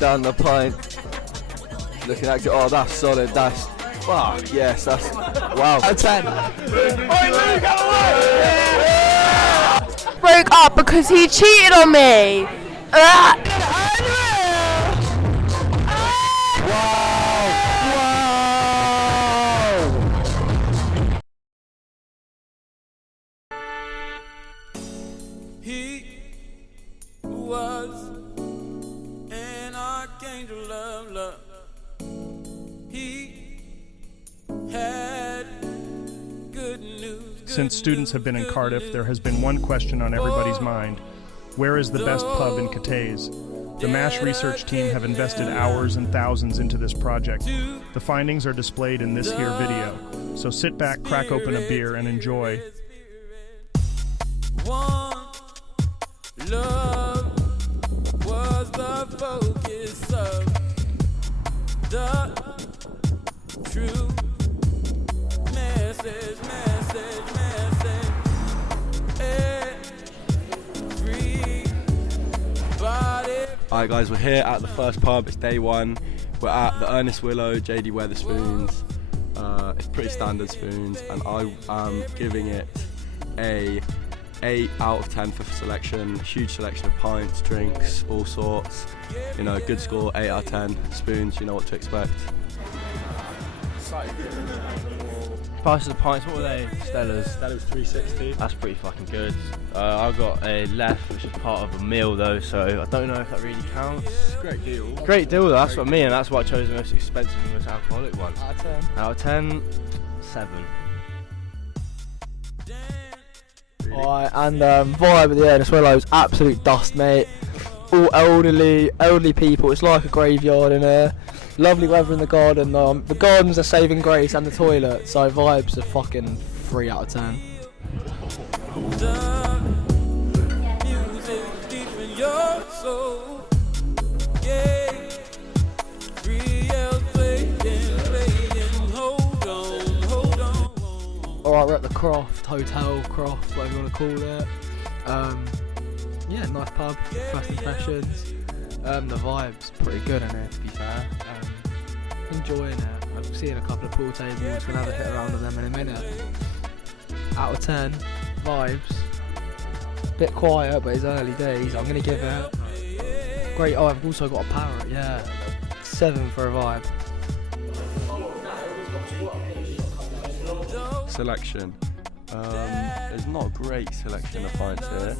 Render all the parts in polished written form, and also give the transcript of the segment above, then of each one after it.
down the pint. Looking at it. Oh, that's solid. That's. Fuck, yes, that's. Wow. Out of 10. Broke up because he cheated on me. He was an archangel of love. He had good news. Since students have been in Cardiff, there has been one question on everybody's mind. Where is the best pub in Cathays? The MASH research team have invested hours and thousands into this project. The findings are displayed in this here video. So sit back, crack open a beer, and enjoy. One love was the focus of the true message. Alright guys, we're here at the first pub. It's day one. We're at the Ernest Willows JD Wetherspoons. It's pretty standard spoons, and I am giving it a 8 out of 10 for selection. Huge selection of pints, drinks, all sorts. You know, good score, 8 out of 10. Spoons, you know what to expect. Price of the pints, what were they? Stellars. Stellar's 360. That's pretty fucking good. I got a left, which is part of a meal though, so I don't know if that really counts. Great deal. Great deal though, that's what I mean, and that's why I chose the most expensive and most alcoholic one. Out of 10. Out of 10, 7. Really? Alright, and vibe with the Ernest Willows, absolute dust, mate. All elderly people. It's like a graveyard in here. Lovely weather in the garden. The garden's a saving grace, and the toilet. So vibes are fucking 3 out of 10. Alright, we're at the Croft Hotel, Croft, whatever you want to call it. Yeah, nice pub, first impressions. The vibe's pretty good in it, to be fair. Enjoying it. I'm seeing a couple of pool tables, gonna have a hit around on them in a minute. Out of 10, vibes. Bit quiet, but it's early days. I'm gonna give it great. Oh, I've also got a parrot, yeah. 7 for a vibe. Selection. There's not a great selection of pints here,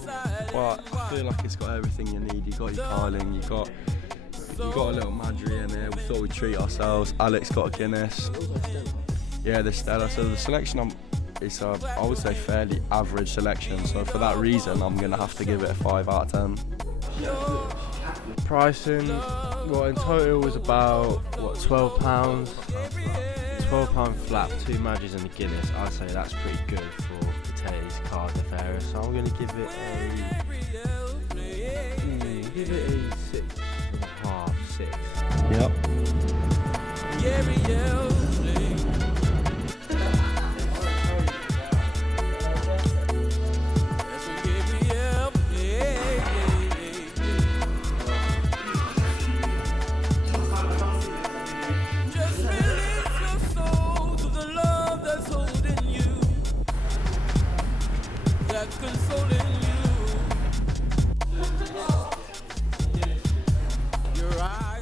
but I feel like it's got everything you need. You got your Carling, you got a little Madry in here. We thought we'd treat ourselves. Alex got a Guinness. Yeah, the Stella. So the selection is I would say fairly average selection. So for that reason, I'm gonna have to give it a 5 out of 10. Pricing, well, in total was about what, £12. £12 flat, 2 Madries and a Guinness. I'd say that's pretty good for Cathays, Cardiff area. So I'm gonna give it a 6.5, 6. Yep.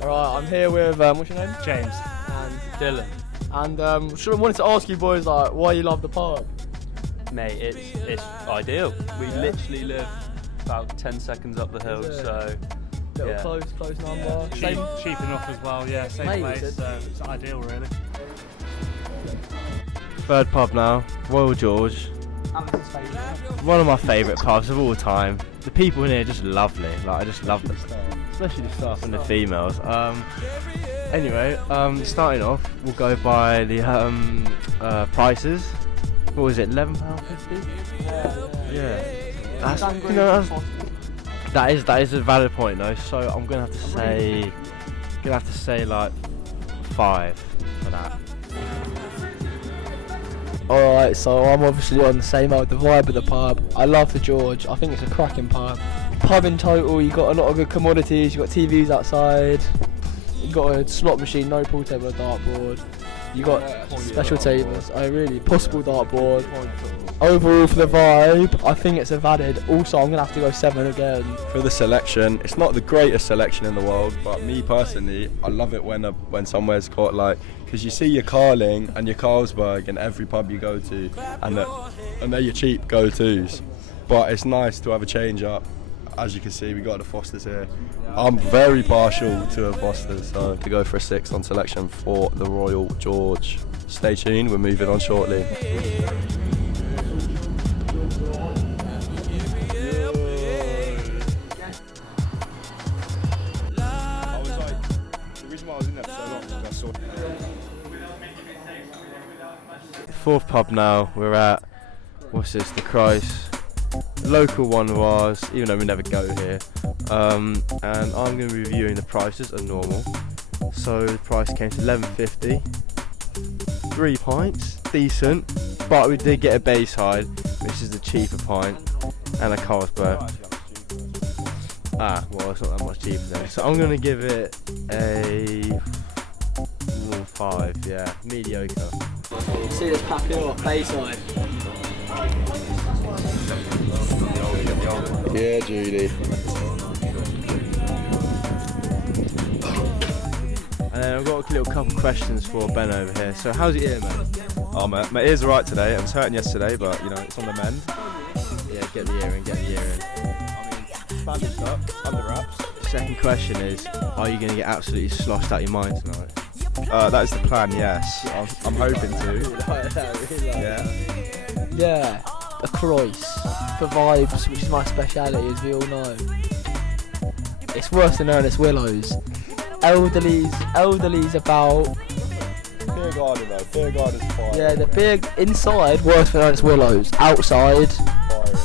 Alright, I'm here with, what's your name? James. And Dylan. And I wanted to ask you boys, like, why you love the pub? Mate, it's ideal. We literally live about 10 seconds up the hill, so Little yeah. close number. Cheap enough as well, yeah, same Mate, place, so it's ideal really. Third pub now, Royal George. One of my favourite pubs of all time. The people in here are just lovely. Like, I just love them, especially the staff and the females. Anyway, starting off, we'll go by the prices. What was it, £11.50? Yeah. That's, you know, that is a valid point though. So I'm gonna have to say like 5 for that. Alright, so I'm obviously on the same old, the vibe of the pub. I love the George. I think it's a cracking pub. pub in total, you got a lot of good commodities. You got TVs outside. You got a slot machine, no pool table, or dartboard. You got special tables. Oh really? Possible dartboard. Overall for the vibe, I think it's a valid. Also, I'm gonna have to go 7 again. For the selection, it's not the greatest selection in the world, but me personally, I love it when somewhere's got like, because you see your Carling and your Carlsberg in every pub you go to, and they're your cheap go-tos. But it's nice to have a change up. As you can see, we got the Fosters here. I'm very partial to a Fosters, so to go for a 6 on selection for the Royal George. Stay tuned, we're moving on shortly. Fourth pub now, we're at, what's this, the Christ. Local one of ours, even though we never go here. And I'm going to be reviewing the prices as normal. So the price came to £11.50. 3 pints, decent, but we did get a Bayside, which is the cheaper pint, and a Carlsberg. Well, it's not that much cheaper then. So I'm going to give it a 5, yeah, mediocre. You see this papillon Bayside. Yeah, Judy. And then I've got a little couple questions for Ben over here. So how's your ear, man? Oh, my ear's alright today. I was hurting yesterday, but you know, it's on the mend. Yeah, get the ear in, get the ear in. I mean, bandaged up, under wraps. Second question is, are you going to get absolutely sloshed out your mind tonight? That is the plan, yes. I'm hoping to. Yeah. Yeah, a Croix for vibes, which is my speciality, as we all know. It's worse than Ernest Willows. Elderly's about. Beer garden though, beer garden's fire. Yeah, the beer inside worse than Ernest Willows. Outside, Firing.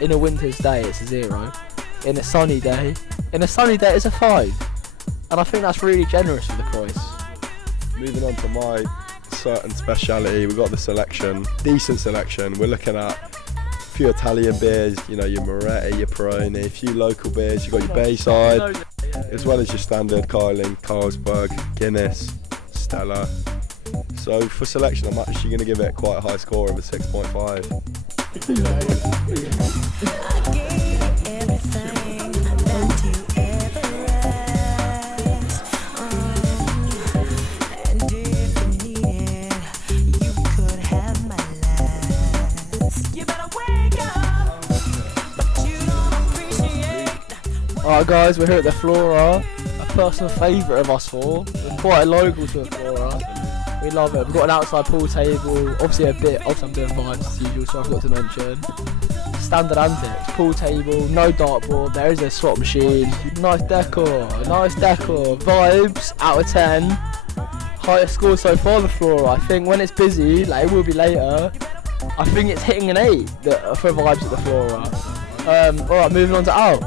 in a winter's day, it's a 0. In a sunny day, it's a 5. And I think that's really generous for the Croix. Moving on to my certain speciality, we've got the selection, decent selection. We're looking at a few Italian beers, you know, your Moretti, your Peroni, a few local beers, you've got your Bayside, as well as your standard Carling, Carlsberg, Guinness, Stella. So for selection, I'm actually going to give it quite a high score of a 6.5. Alright guys, we're here at the Flora, a personal favourite of us four. We're quite local to the Flora. We love it. We've got an outside pool table, obviously I'm doing vibes as usual, so I forgot to mention. Standard antics, pool table, no dartboard, there is a slot machine. Nice decor, vibes, out of 10. Highest score so far the Flora. I think when it's busy, like it will be later, I think it's hitting an 8 for vibes at the Flora. Alright, moving on to out.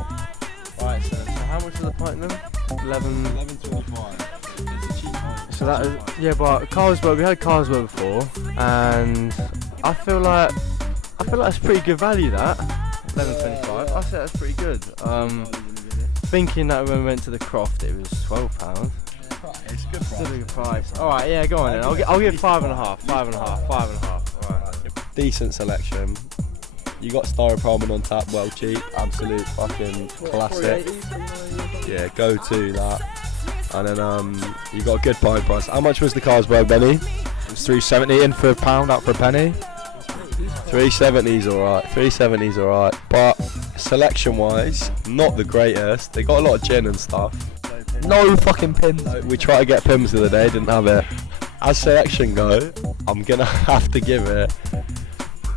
Right, so how much is the pint then? 11.25. It's a cheap pint. So that is, yeah, but Carlsberg, we had Carlsberg before, and I feel like it's pretty good value, that 11.25. I say that's pretty good. Thinking that when we went to the Croft, it was £12. It's a good price. Still a good price. All right, yeah, go on then. I'll give 5.5. 5.5. All right. Decent selection. You got styrofoam on tap, well cheap, absolute fucking classic. Yeah, go to that. And then you got a good pint price. How much was the Carlsberg, Benny? It was £3.70 in for a pound, out for a penny. 370's alright. 370's alright. But selection wise, not the greatest. They got a lot of gin and stuff. No fucking pins. We tried to get Pims the other day, didn't have it. As selection go, I'm gonna have to give it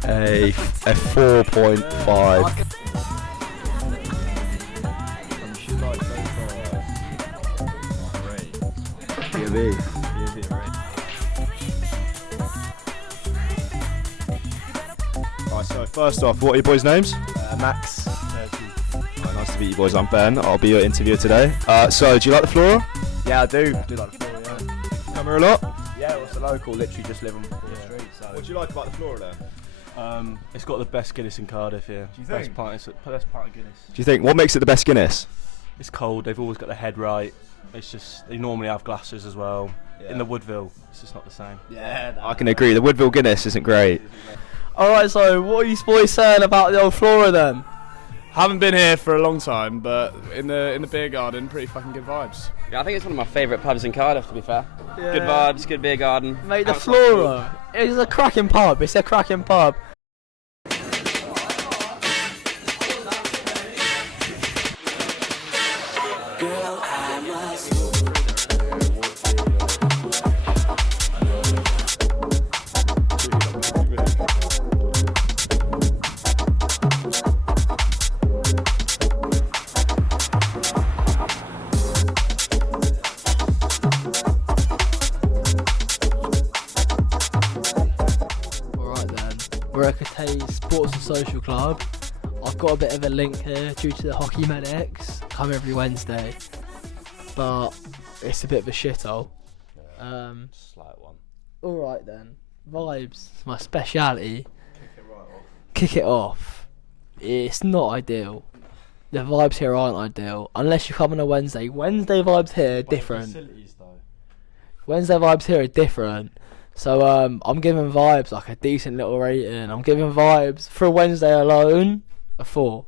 a 4.5. Right, so first off, what are your boys' names? Max. Right, nice to meet you boys, I'm Ben. I'll be your interviewer today. So, do you like the Flora? Yeah, I do like the Flora, yeah. Come here a lot? Yeah, well, it's a local, literally just live on the street, so. What do you like about the Flora then? It's got the best Guinness in Cardiff here. Do you think? Best pint of Guinness. Do you think? What makes it the best Guinness? It's cold. They've always got the head right. It's just they normally have glasses as well. In the Woodville, it's just not the same. Yeah, I can agree. The Woodville Guinness isn't great. Alright, so what are you boys saying about the old Flora then? Haven't been here for a long time, but in the beer garden, pretty fucking good vibes. Yeah, I think it's one of my favourite pubs in Cardiff, to be fair. Yeah. Good vibes, good beer garden. Mate, the Flora is a cracking pub. It's a cracking pub. We're at Cathays Sports and Social Club. I've got a bit of a link here due to the hockey medics. Come every Wednesday, but it's a bit of a shithole. Slight one. Alright then, vibes, my speciality. Kick it off. It's not ideal. The vibes here aren't ideal unless you come on a Wednesday. Wednesday vibes here are different. Wednesday vibes here are different. So I'm giving vibes like a decent little rating. I'm giving vibes for a Wednesday alone a 4.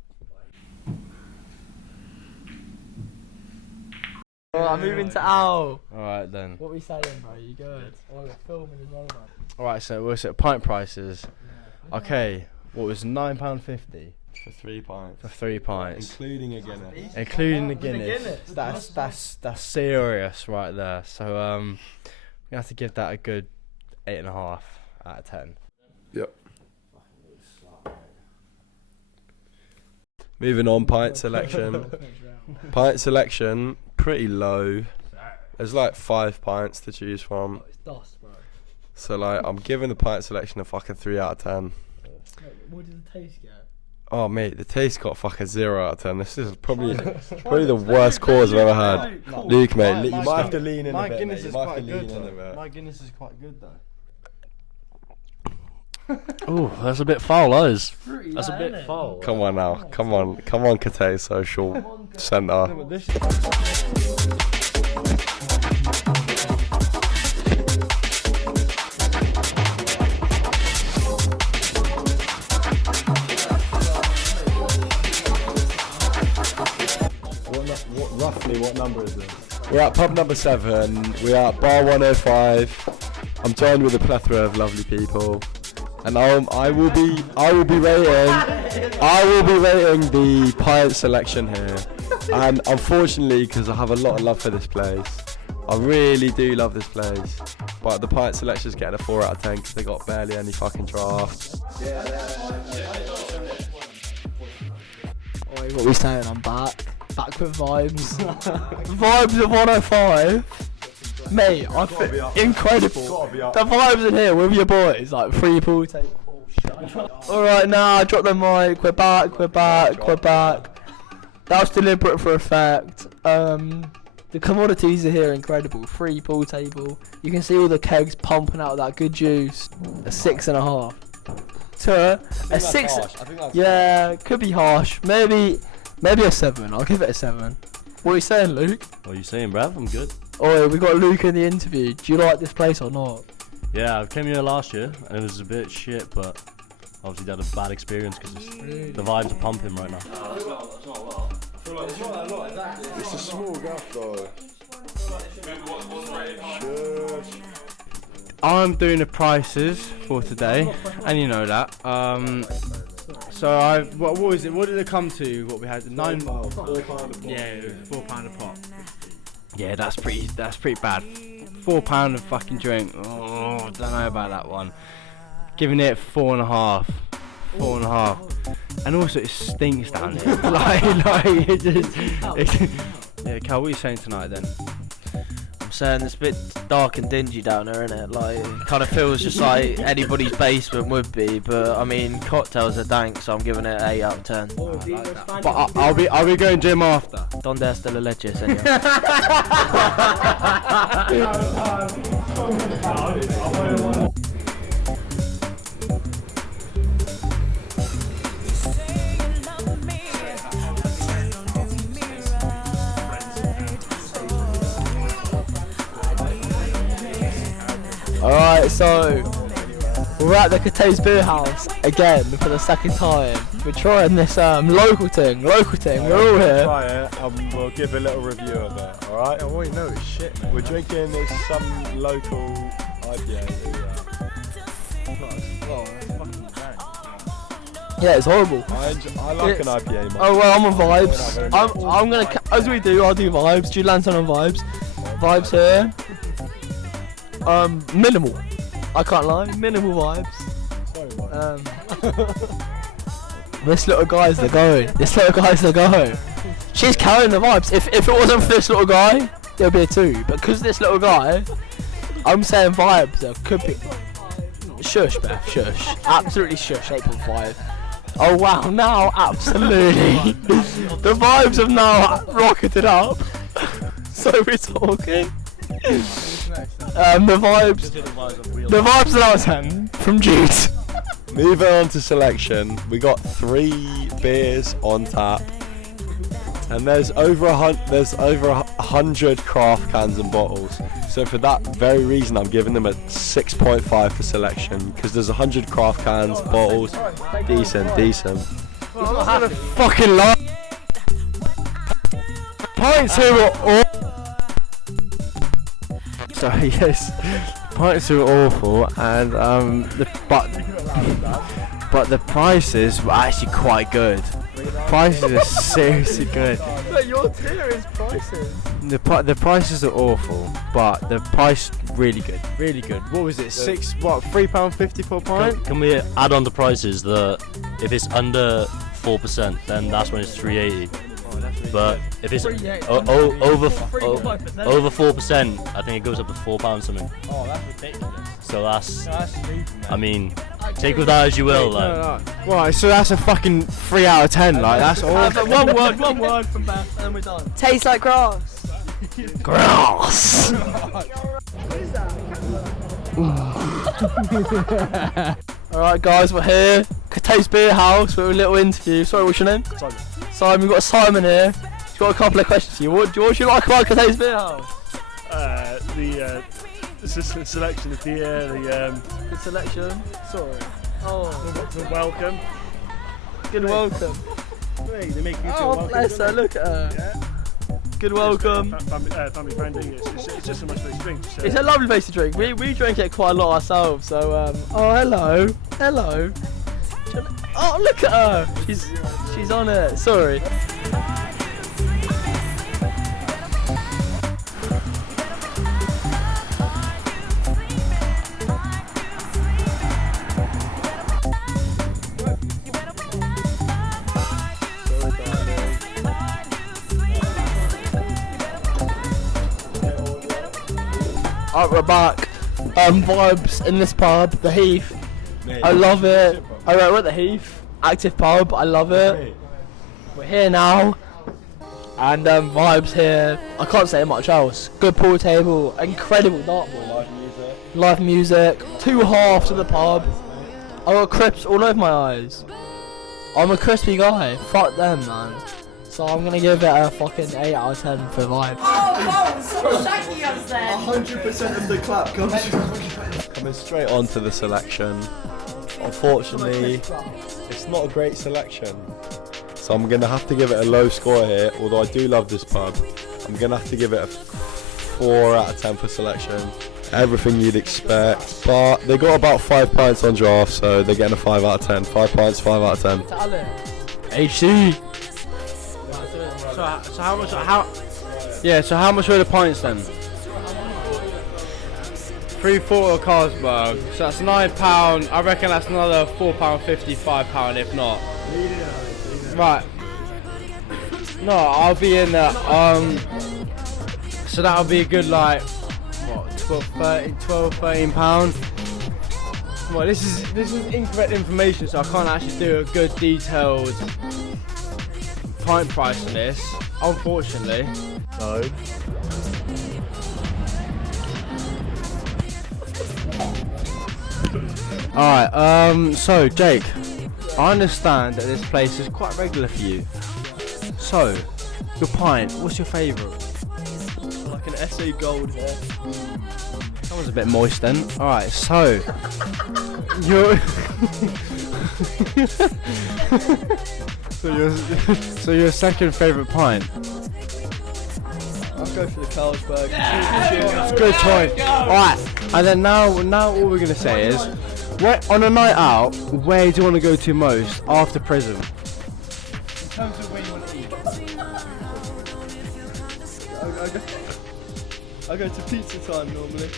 Alright, moving to Al. Alright then. What are we saying, bro? You good? Oh, we're filming as well, man. Alright, so we're at pint prices. Okay, what was £9.50 For 3 pints. for 3 pints? Including a Guinness. Including the Guinness. That's serious right there. So we have to give that a good 8.5 out of 10. Yep. Moving on, pint selection. Pint selection, pretty low. There's like 5 pints to choose from. It's dust, bro. So like, I'm giving the pint selection a fucking 3 out of 10. What did the taste get? Oh mate, the taste got fucking 0 out of 10. This is probably the worst cause I've ever had. Luke, mate, you might have to lean in a bit. Guinness mate. You is might have quite to good lean in a though. bit. My Guinness is quite good though. Oh, that's a bit foul, that is. That's a bit foul. Come on now, come on, Cathays Social Centre. Roughly, what number is this? We're at pub number 7. We're at bar 105. I'm joined with a plethora of lovely people, and I will be rating the pint selection here. And unfortunately, because I have a lot of love for this place, I really do love this place, but the pint selection's getting a 4 out of 10 because they got barely any fucking drafts. Oi, what we saying? I'm back with vibes. Vibes of 105. Mate, I feel incredible. The vibes in here with your boys, like free pool table. Alright, now drop the mic. We're back. That was deliberate for effect. The commodities are here incredible. Free pool table. You can see all the kegs pumping out that good juice. A 6.5. To a 6. Yeah, could be harsh. Maybe a 7. I'll give it a 7. What are you saying, Luke? What are you saying, bruv? I'm good. Oh, we got Luke in the interview. Do you like this place or not? Yeah, I came here last year and it was a bit shit, but obviously had a bad experience because the vibes are pumping right now. It's a small gaff though. I'm doing the prices for today, and you know that. So what was it? What did it come to? What we had? £9. Yeah, £4 a pop. Yeah, that's pretty bad. £4 a fucking drink. Oh, I don't know about that one. Giving it 4.5. 4.5. And also it stinks down here. like it just. Yeah, Cal, what are you saying tonight then? I'm saying it's a bit dark and dingy down there, isn't it? Like, it kind of feels just like anybody's basement would be. But I mean, cocktails are dank, so I'm giving it an 8 out of 10. But I'll be going gym after. Donde está la leche, señor? Alright, so we're at the Cathays beer house again for the second time. We're trying this local thing, we're all here. Try it and we'll give a little review of it, alright? Oh, you know it's shit, man. We're drinking some local IPA. Yeah, it's horrible. I like an IPA, man. Oh well, I'm on vibes. I'm gonna, as we do, I'll do vibes. Do you land on vibes? Vibes here. Minimal. I can't lie, minimal vibes. This little guy's the go. She's carrying the vibes. If it wasn't for this little guy, there'd be a 2. But because this little guy, I'm saying vibes. There could be. Shush, Beth. Shush. Absolutely shush. 8.5. Oh wow! Now, absolutely, the vibes have now rocketed up. So we're talking. The vibes are now 10 from Jude. Moving on to selection, we got 3 beers on tap, and there's over 100 craft cans and bottles. So for that very reason, I'm giving them a 6.5 for selection, because there's 100 craft cans, bottles, decent. Well, I'm not gonna fucking lie. Pints here are all. Sorry, yes. Pints are awful, and but the prices were actually quite good. Prices are seriously good. But your tier is prices. The prices are awful, but the price really good. What was it? £3.50 per pint? Can we add on the prices that if it's under 4%, then that's when it's £3.80. But if it's over 4%, I think it goes up to £4 something. Oh, that's ridiculous. So that's I mean, take with that as you will. No. Right, so that's a fucking 3 out of 10. Like that's all. One word from Beth, and we're done. Tastes like grass. Grass. Alright guys, we're here. Cathays Beer House with a little interview. Sorry, what's your name? Simon. We've got Simon here. He's got a couple of questions for you. What do you like about Cathays Beer House? The selection of beer, Good selection. Sorry. Oh. the welcome. Good welcome. Hey, they make you feel welcome. Bless her, look at her. Yeah. Good welcome. Family friendly. It's just a much nice drink. So. It's a lovely place to drink. We drink it quite a lot ourselves. So oh hello. Oh look at her. She's on it. Sorry. Alright, we're back. Vibes in this pub, the Heath. I love it. Alright, we're at the Heath. Active pub, I love it. We're here now. And vibes here. I can't say much else. Good pool table, incredible dartboard. Live music. 2 halves of the pub. I got crisps all over my eyes. I'm a crispy guy. Fuck them, man. So I'm gonna give it a fucking 8 out of 10 for vibes. Oh, so shaggy us then. 100% of the clap comes Coming straight on to the selection. Unfortunately, it's not a great selection. So I'm going to have to give it a low score here, although I do love this pub. I'm going to have to give it a 4 out of 10 for selection. Everything you'd expect, but they got about 5 pints on draft, so they're getting a 5 out of 10. 5 pints, 5 out of 10. HC. So how much? So how much were the pints then? 3/4 of Carlsberg. So that's £9. I reckon that's another £4.50, £5 if not. Right. No, I'll be in there. So that'll be a good like what 12, 13 pounds. Well, this is incorrect information, so I can't actually do a good detailed pint price for this, unfortunately. No. Alright, so Jake, I understand that this place is quite regular for you. So, your pint, what's your favourite? Like an Rocking SA Gold here. That was a bit moist then. Alright, so your so your second favourite pint. I'll go for the Carlsberg. It's a good choice. Alright, and then now all we're gonna say is, where, on a night out, where do you want to go to most after prison? In terms of where you want to eat. I go to pizza time normally.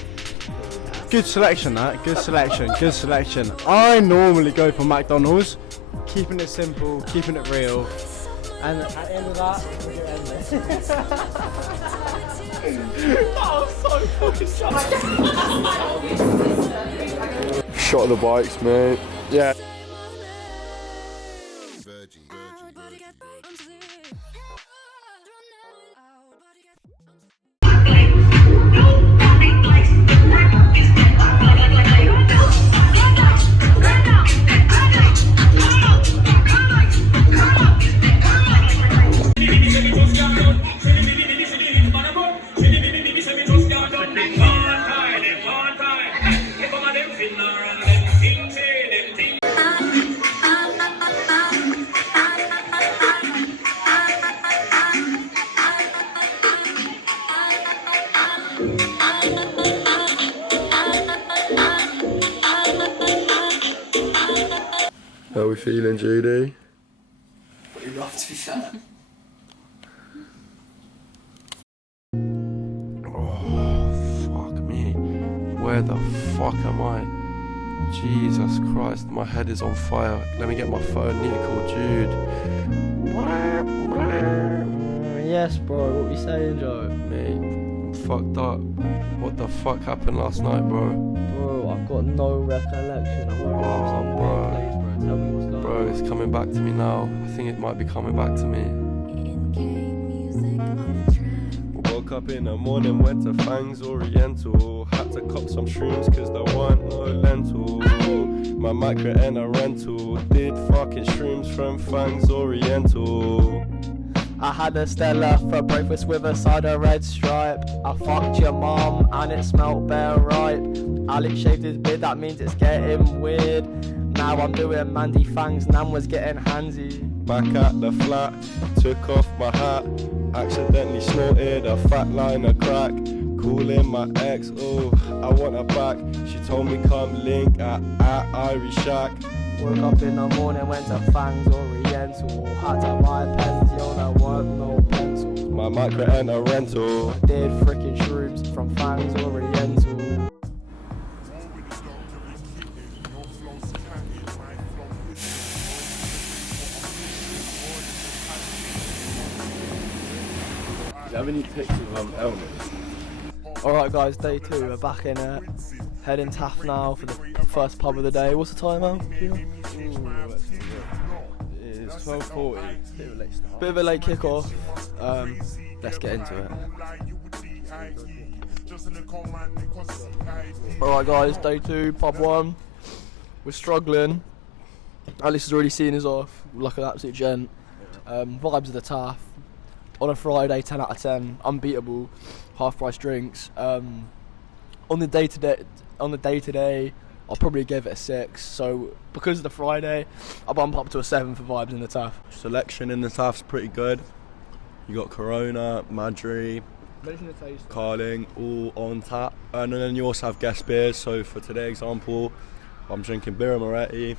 Good selection, that. Good selection. Good selection. I normally go for McDonald's, keeping it simple, keeping it real, and at the end of that, we're gonna end this. That was so fucking Shot of the bikes, mate. Yeah. How are we feeling, Judy? Pretty rough, to be fair. Oh, fuck me. Where the fuck am I? Jesus Christ, my head is on fire. Let me get my phone. Need to call Jude. Yes, bro. What we saying, Joe? Mate, I'm fucked up. What the fuck happened last night, bro? Bro, I've got no recollection. I woke up some weird place, bro. Tell me what's going on. Bro, it's coming back to me now. I think it might be coming back to me. Woke up in the morning, went to Fangs Oriental. Had to cop some shrooms cause there weren't no lentil. My micro and a rental. Did fucking shrooms from Fangs Oriental. I had a Stella for breakfast with a side of red stripe. I fucked your mom and it smelled bare ripe. Alex shaved his beard, that means it's getting weird. Now I'm doing Mandy Fangs, Nan was getting handsy. Back at the flat, took off my hat. Accidentally snorted a fat line of crack. Calling my ex, oh, I want her back. She told me come link at Irish Shack. Woke up in the morning, went to Fangs Oriental. Had to buy pens, yo, there weren't no pencils. My micro and a rental. I did frickin' shrooms from Fangs Oriental. Do you have any pictures of Elvis? Alright guys, day 2, we're back in it. Heading Taff now for the first pub of the day. What's the time now? It's 12:40. Bit of a late kickoff. Let's get into it. Alright guys, day 2, pub 1. We're struggling. Alice has already seen us off, like an absolute gent. Vibes of the Taff. On a Friday, 10 out of 10, unbeatable, half price drinks. On the day to day, I'll probably give it a 6. So because of the Friday, I'll bump up to a 7 for vibes in the Taff. Selection in the Taff's pretty good. You got Corona, Madry, Carling, all on tap. And then you also have guest beers. So for today's example, I'm drinking Birra Moretti.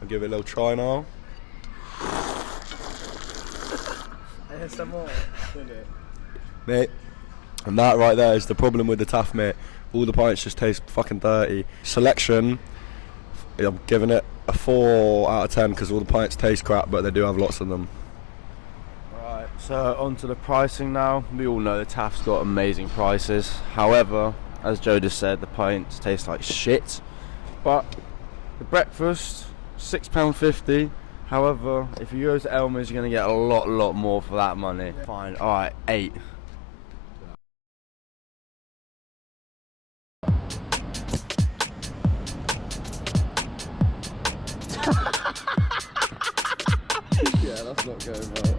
I'll give it a little try now. Some more. Mate, and that right there is the problem with the Taff, mate. All the pints just taste fucking dirty. Selection, I'm giving it a 4 out of 10 because all the pints taste crap, but they do have lots of them. Right, so on to the pricing now. We all know the Taff's got amazing prices. However, as Joe just said, the pints taste like shit. But the breakfast, £6.50. However, if you go to Elmer's, you're going to get a lot more for that money. Fine, alright, 8. Yeah, that's not going right.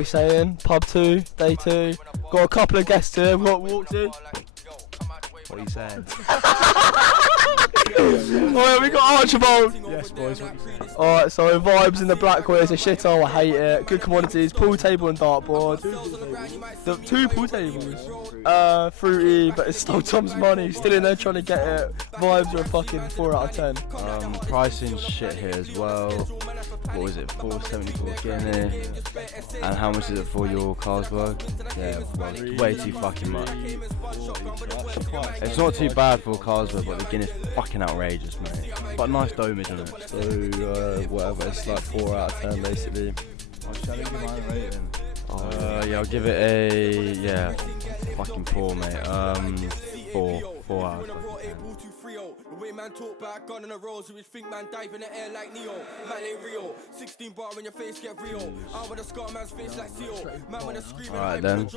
we saying? Pub 2, day 2. Got a couple of guests here. We've got walked in. What are you saying? Alright, we got Archibald. Yes, boys. Alright, so vibes in the Blackweir. It's a shithole. I hate it. Good commodities. Pool table and dartboard. The 2 pool tables. Fruity, but it's still Tom's money. Still in there trying to get it. Vibes are a fucking 4 out of 10. Pricing shit here as well. What was it? $4.74 Guinea. And how much is it for your Carlsberg? Yeah, well, it's way too fucking much. It's not too bad for Carlsberg, but the Guinea's fucking outrageous, mate. But nice domage on it. So whatever, it's like 4 out of 10 basically. Yeah, I'll give it a fucking poor, mate. 4 out of 10. Man talk about gun on the roads, you would think man dive in the air like Neo. Man ain't real. 16 bar when your face get real. I want to scar man's face like Seal. Man when scream. Alright then.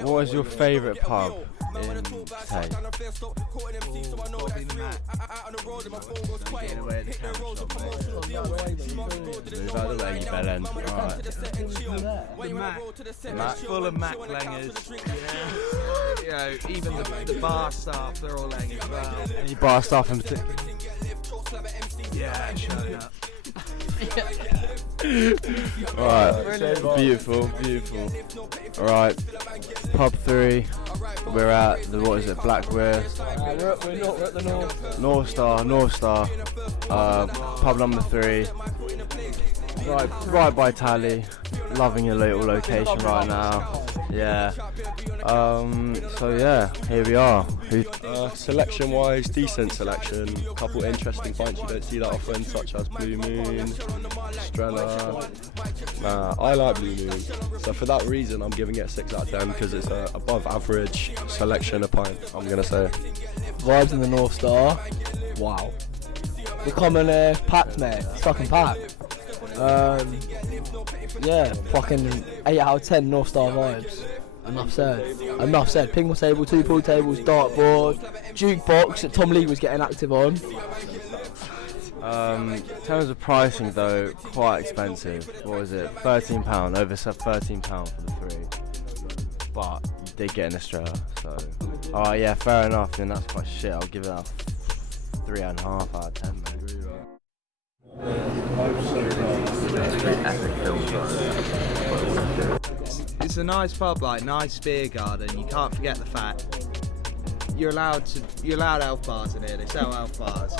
What is your favourite pub in Cathays? Move out of the way, you bellend. Alright. Mac. Full of Mac langers. Yeah. You know, even the bar staff, they're all langing as well. Any bar staff in particular? Yeah, shut up. Alright, beautiful. Alright, pub 3. We're at the, what is it, Blackweir? We're at the Northstar. Pub number 3. Right by Tally. Loving your little location right now. Yeah. So yeah, here we are. Selection wise, decent selection. A couple interesting pints you don't see that often, such as Blue Moon, Strella. I like Blue Moon. So for that reason, I'm giving it a 6 out of 10 because it's a above average selection of pint, I'm gonna say. Vibes in the Northstar. Wow. The common packed, mate. It's fucking packed. Yeah, fucking 8 out of 10 Northstar vibes. Enough said. Ping table, 2 pool tables, dartboard, jukebox that Tom Lee was getting active on. In terms of pricing though, quite expensive. What was it? £13, over £13 for the 3. But you did get an Estrella, so. Oh yeah, fair enough, then that's quite shit. I'll give it a 3.5 out of 10, mate. It's a nice pub, like nice beer garden. You can't forget the fact you're allowed elf bars in here. They sell elf bars.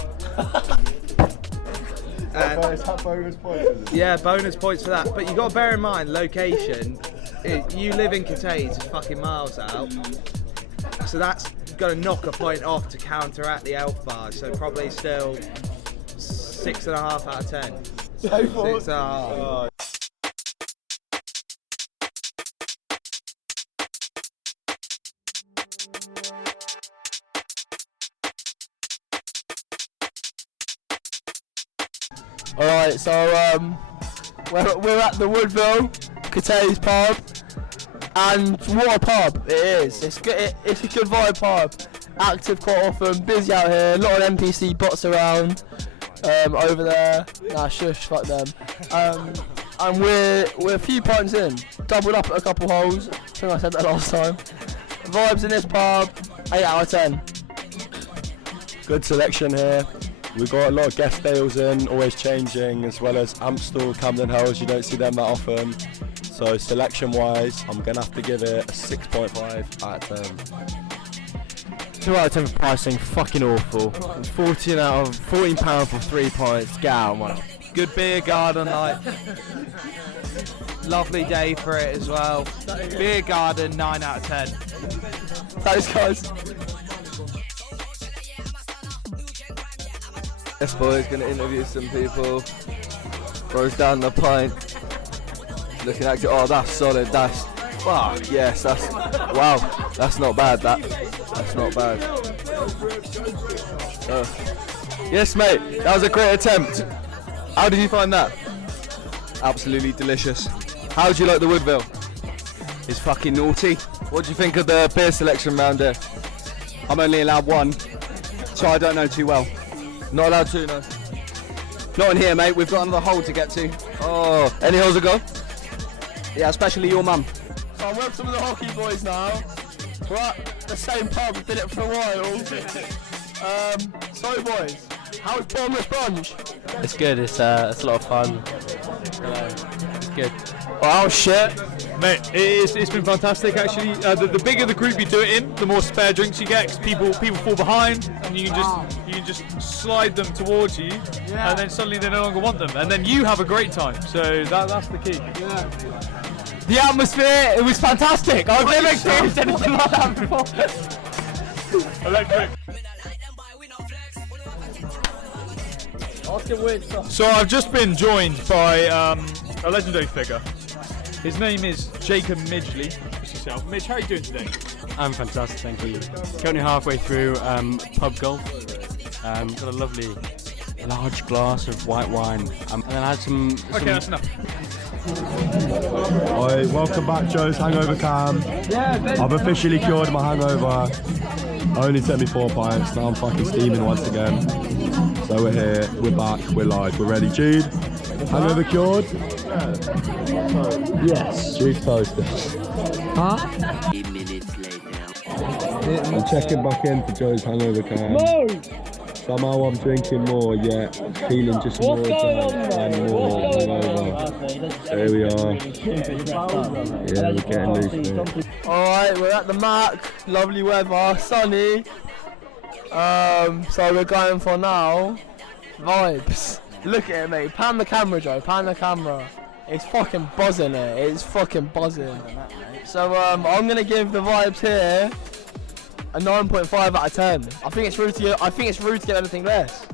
Bonus points. Yeah, bonus points for that. But you got to bear in mind location. You live in Cathays, it's fucking miles out. So that's going to knock a point off to counteract the elf bars. So probably still 6.5 out of 10. 6.5. Alright, so we're at the Woodville, Cathays pub, and what a pub it is. It's good. It's a good vibe pub. Active quite often, busy out here. A lot of NPC bots around over there. Nah, shush, fuck them. And we're a few pints in, doubled up at a couple holes. I think I said that last time. Vibes in this pub, 8 out of 10. Good selection here. We've got a lot of guest ales in, always changing, as well as Amstel, Camden Hells, you don't see them that often. So selection wise, I'm going to have to give it a 6.5 out of 10. 2 out of 10 for pricing, fucking awful. £14 for 3 pints, get out, man. Good beer garden, like lovely day for it as well. Beer garden, 9 out of 10. Thanks, guys. Yes, boys, gonna interview some people. Throws down the pint. Looking at it. Oh, that's solid. That's. Fuck, yes, that's. Wow, that's not bad. That's not bad. Yes, mate, that was a great attempt. How did you find that? Absolutely delicious. How did you like the Woodville? It's fucking naughty. What do you think of the beer selection round here? I'm only allowed 1, so I don't know too well. Not allowed 2, no. Not in here, mate. We've got another hole to get to. Oh, any holes to go? Yeah, especially your mum. So I'm with some of the hockey boys now. We're at the same pub, did it for a while. So boys, how's Bournemouth brunch? It's good. It's a lot of fun. It's good. Oh shit. Mate, it's been fantastic actually. The bigger the group you do it in, the more spare drinks you get, because people fall behind, and you can just slide them towards you, and then suddenly they no longer want them, and then you have a great time. So that's the key. Yeah. The atmosphere, it was fantastic. I've never experienced anything like that before. Electric. Asking weird stuff. So I've just been joined by a legendary figure. His name is Jacob Midgley. Introduce yourself. Midge, how are you doing today? I'm fantastic, thank you. Currently halfway through pub golf. Got a lovely large glass of white wine. And then I had some... Okay, that's enough. Oi, welcome back, Joe's Hangover Cam. I've officially cured my hangover. Only took me 4 pints, now I'm fucking steaming once again. So we're here, we're back, we're live, we're ready. Jude, hangover cured? Yes. Jude's posted. Huh? I'm checking back in for Joe's Hangover Cam. No! Somehow I'm drinking more, yet feeling just more drunk and more hungover. There we are. Yeah, we're getting loose, mate. Alright, we're at the Mac. Lovely weather, sunny. So we're going for now vibes. Look at it, mate. Pan the camera, Joe. Pan the camera. It's fucking buzzing it. It's fucking buzzing. So I'm gonna give the vibes here a 9.5 out of 10. I think it's rude to get anything less.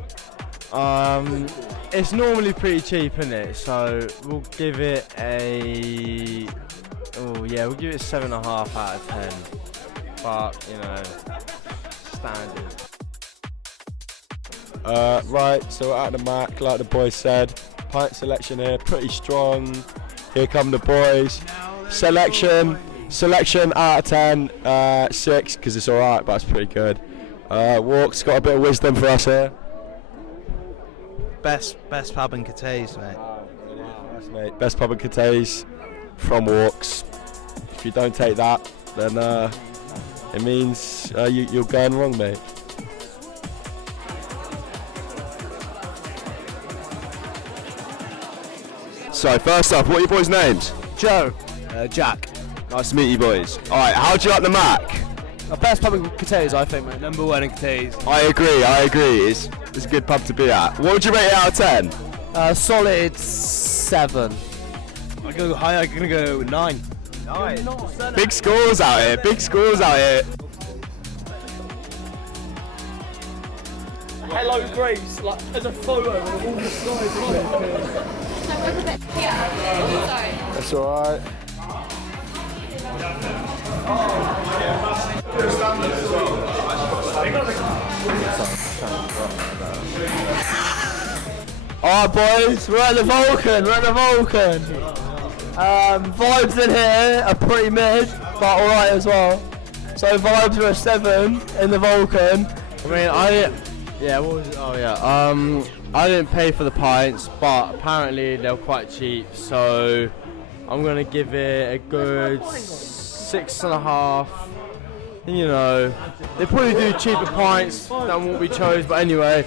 It's normally pretty cheap, isn't it? So we'll give it a... Oh yeah, we'll give it a 7.5 out of 10. But, you know, standard. Right, so we're at the Mac, like the boys said. Pint selection here, pretty strong. Here come the boys. Selection out of 10, 6, because it's alright, but it's pretty good. Walk's got a bit of wisdom for us here. Best pub in Cathays, mate. Nice, mate. Best pub in Cathays from Walks. If you don't take that, then it means you're going wrong, mate. So first up, what are your boys' names? Joe. Jack. Nice to meet you boys. Alright, how do you like the Mac? The best pub in Cathays, I think, mate. Number 1 in Cathays. I agree. It's a good pub to be at. What would you rate it out of 10? Solid 7. I go high, I'm gonna go 9. Big scores out here. Hello, Grace. Like, there's a photo of all the slides. That's alright. Alright, boys, we're at the Vulcan. Vibes in here are pretty mid, but alright as well. So vibes are a 7 in the Vulcan. I mean, what was it? Oh yeah. I didn't pay for the pints, but apparently they're quite cheap, so I'm gonna give it a good 6.5. You know, they probably do cheaper pints than what we chose, but anyway.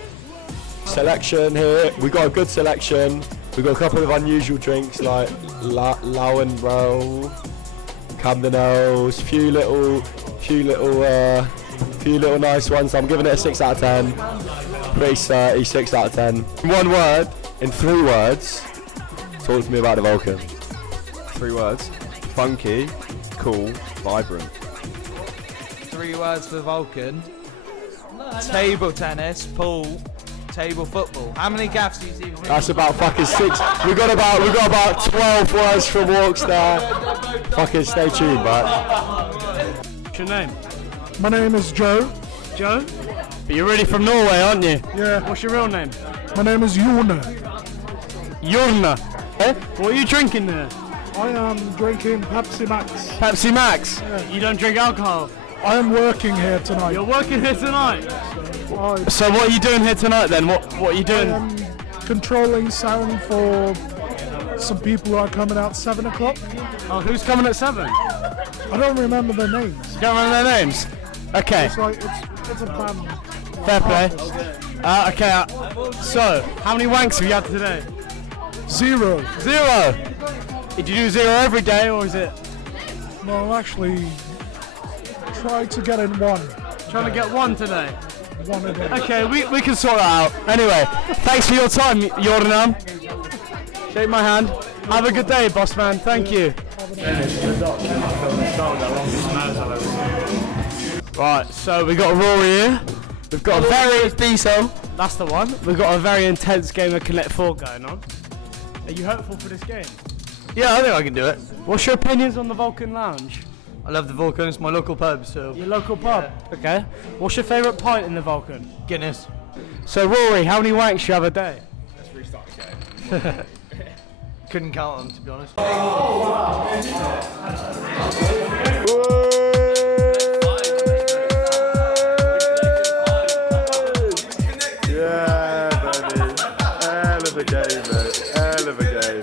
Selection here. We got a good selection. We got a couple of unusual drinks like Lowen Roll, Camden Ales, few little nice ones. So I'm giving it a 6 out of 10. Pretty 6 out of 10. In 3 words, talk to me about the Vulcan. 3 words. Funky, cool, vibrant. 3 words for Vulcan. Table tennis, pool, table football. How many Gassies even? That's about fucking 6. We got about 12 words from Walks there. Fucking stay tuned, but. What's your name? My name is Joe. Joe? But you're really from Norway, aren't you? Yeah. What's your real name? My name is Jona. Eh? What are you drinking there? I am drinking Pepsi Max. Pepsi Max? Yeah. You don't drink alcohol? I am working here tonight. You're working here tonight? So what are you doing here tonight then? What are you doing? I am controlling sound for some people are coming out 7 o'clock. Oh, who's coming at 7? I don't remember their names. You don't remember their names? Okay. It's like it's a band. Fair play. Okay. So, how many wanks have you had today? 0. 0. Did you do 0 every day, or is it? No, actually, tried to get in 1. Trying to get 1 today. 1 a day. Okay, we can sort that out. Anyway, thanks for your time, Jordan. Shake my hand. Have a good day, boss man. Thank you. Right, so we got Rory here. We've got a very diesel. That's the one. We've got a very intense game of Connect 4 going on. Are you hopeful for this game? Yeah, I think I can do it. What's your opinions on the Vulcan Lounge? I love the Vulcan, it's my local pub, so... Your local pub? Yeah. Okay. What's your favourite pint in the Vulcan? Guinness. So Rory, how many wanks do you have a day? Let's restart the game. Couldn't count them, to be honest. Yeah, baby. Hell of a game, mate. Hell of a game.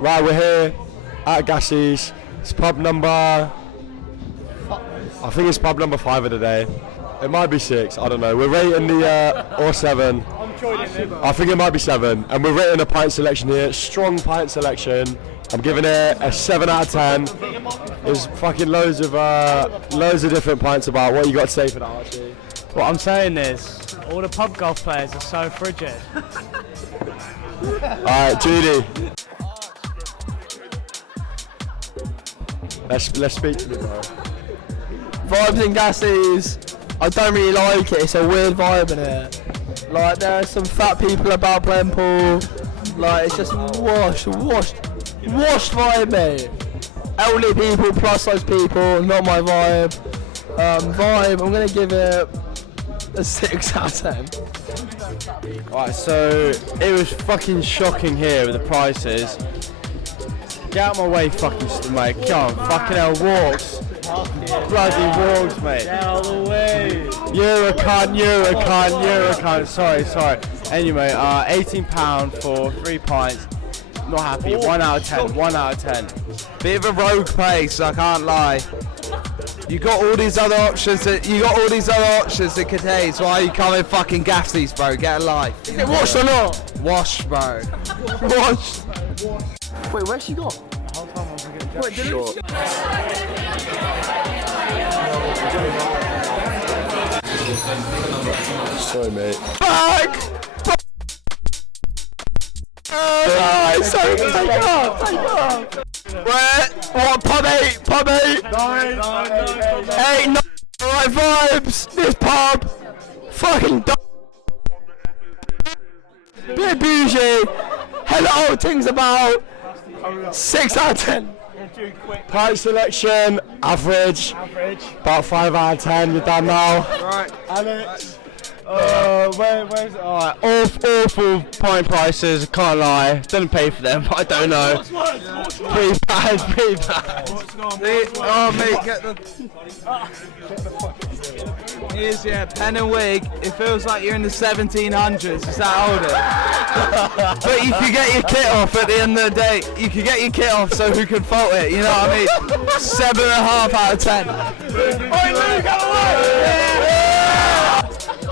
Right, we're here at Gassies. It's pub number... I think it's pub number 5 of the day. It might be 6, I don't know. We're rating the... or 7. I think it might be 7. And we're rating a pint selection here. Strong pint selection. I'm giving it a 7 out of 10. There's fucking loads of different pints about. What you got to say for that, Archie? What I'm saying is, all the pub golf players are so frigid. Alright, Judy. Let's speak to me, bro. Vibes in Gassies. I don't really like it. It's a weird vibe in it. Like there are some fat people about playing pool. Like it's just washed vibe, mate. Elderly people, plus size people, not my vibe. Vibe, I'm gonna give it a 6 out of 10. Right, so it was fucking shocking here with the prices. Get out of my way, fucking mate. Come on, fucking hell, walks. Bloody walks, mate. Get out of the way. You're a cunt. Sorry. Anyway, £18 for 3 pints. Not happy. 1 out of 10. Bit of a rogue place, I can't lie. You got all these other options at Cathays. Why are you coming fucking Gassies, bro? Get a life. Is it washed or not? Washed, bro. Washed. Wait, where's she gone? Wait, did Short. Sorry, mate. Back! Take off! Where? What? Pub 8! 9. 8, 9, right vibes! This pub! Fucking bit bougie! Hello, things about 6 out of 10. Pint selection, average. About 5 out of 10, you're done now. Right. Alex. Where's alright, awful pint prices, can't lie. Didn't pay for them, I don't know. Pretty bad. Oh mate, get the... Here's your pen and wig. It feels like you're in the 1700s. Is that older? But you can get your kit off at the end of the day. You can get your kit off, so who can fault it? You know what I mean? 7.5 out of 10.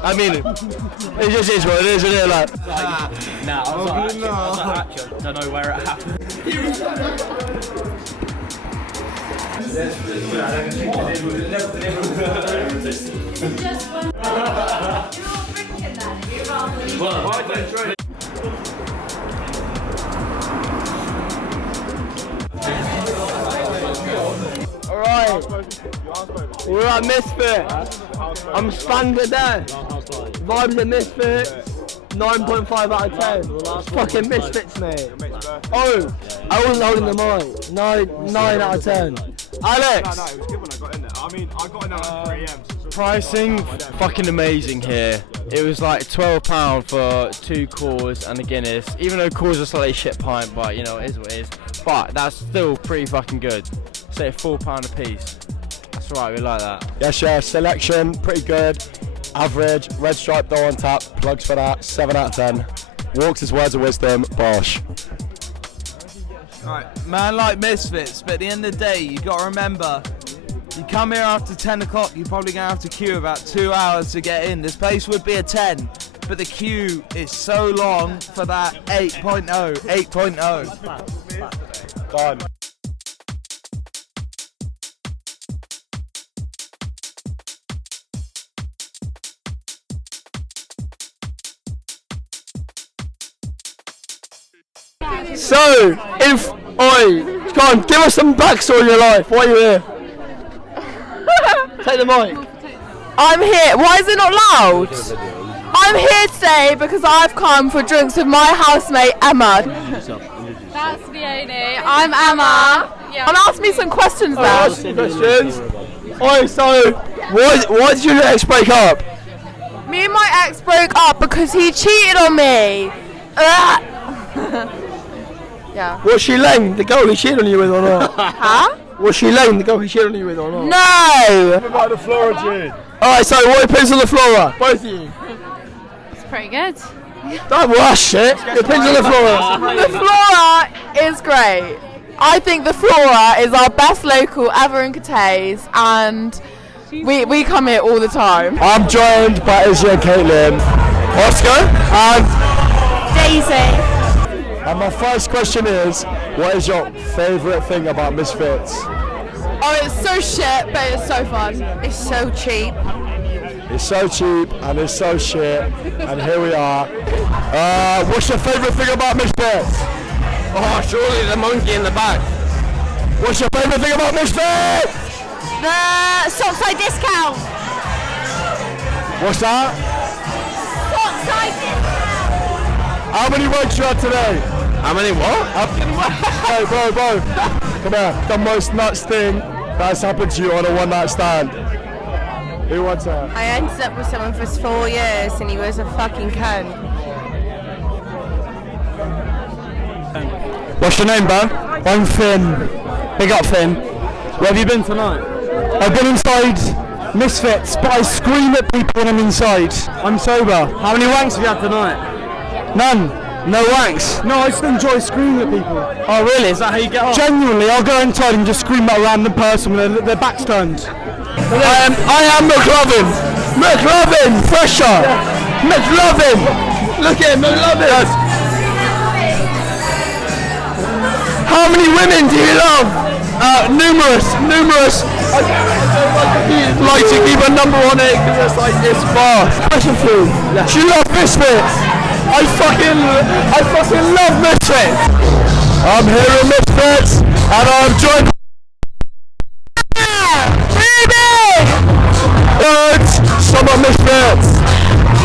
I mean, it just is what it is, isn't it? Like, Nah, I was like, don't know where it happened. Alright, we're at Misfits. I'm Spangler there. Vibes at Misfits. 9.5 out of 10. Fucking Misfits, mate. Oh, I wasn't holding the mic. 9 out of 10. Alex! No, it was good when I got in there. I mean, I got in there at 3 AM. Pricing, fucking amazing here. It was like £12 for 2 cores and a Guinness. Even though cores are slightly shit pint, but you know, it is what it is. But that's still pretty fucking good. Say £4 a piece. That's right, we like that. Yes, yeah, selection, pretty good. Average, red stripe though on tap, plugs for that, 7 out of 10. Walks his words of wisdom, bosh. Alright, man like Misfits, but at the end of the day, you got to remember, you come here after 10 o'clock, you're probably going to have to queue about 2 hours to get in. This place would be a 10, but the queue is so long for that 8.0, 8.0. Done. So, oi, come on, give us some backstory in your life. Why are you here? Take the mic. I'm here. Why is it not loud? I'm here today because I've come for drinks with my housemate Emma. That's Leonie. I'm Emma. Yeah. And ask me some questions now. Ask some questions. Oi, so, why did your ex break up? Me and my ex broke up because he cheated on me. Yeah. Was she lame, the girl he cheated on you with or not? Huh? Was she lame, the girl he cheated on you with or not? No! What about the Flora, Jude? Alright, so what opinions on the Flora? Both of you. It's pretty good. Don't wash shit. Your opinions on the Flora? The Flora is great. I think the Flora is our best local ever in Cathays, and we come here all the time. I'm joined by Izzy and Caitlin, Oscar and Daisy. And my first question is, what is your favourite thing about Misfits? Oh, it's so shit, but it's so fun. It's so cheap. It's so cheap and it's so shit, and here we are. What's your favourite thing about Misfits? Oh, surely the monkey in the back. What's your favourite thing about Misfits? The Sockside discount. What's that? Sockside discount. How many wanks you had today? How many what? Hey, bro. Come here. The most nuts thing that's happened to you on a one-night stand. Who wants that? I ended up with someone for 4 years and he was a fucking cunt. What's your name, bro? I'm Finn. Big up, Finn. Where have you been tonight? I've been inside Misfits, but I scream at people when I'm inside. I'm sober. How many wanks have you had tonight? None. No wanks? No, I just enjoy screaming at people. Oh really? Is that how you get on? Genuinely, I'll go inside and just scream at a random person when their back's turned. I am McLovin! McLovin! Fresher! Yeah. McLovin! Look at him, McLovin! Yes. How many women do you love? Numerous. I like to keep a number on it because it's like, it's fast. Question for you. Yeah. Do you love Misfits? I fucking love Misfits! I'm here at Misfits, and I'm joined by Summer Misfits!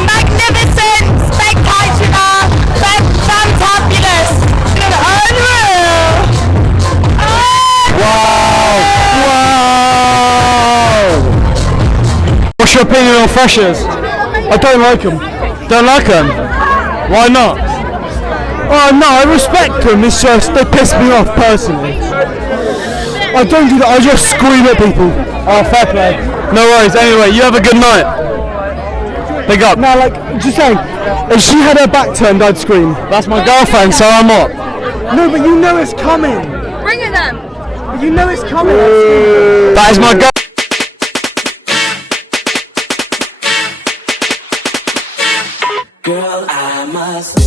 Magnificent, spectacular, fantabulous, unreal! Wow! What's your opinion on freshers? I don't like them. Don't like them? Why not? Oh no, I respect them, it's just they piss me off personally. I don't do that, I just scream at people. Oh, fair play. No worries, anyway, you have a good night. Big up. No, like, just saying, if she had her back turned, I'd scream. That's my girlfriend, so I'm up. No, but you know it's coming. Bring it then. But you know it's coming. That is my girl. Girl, I must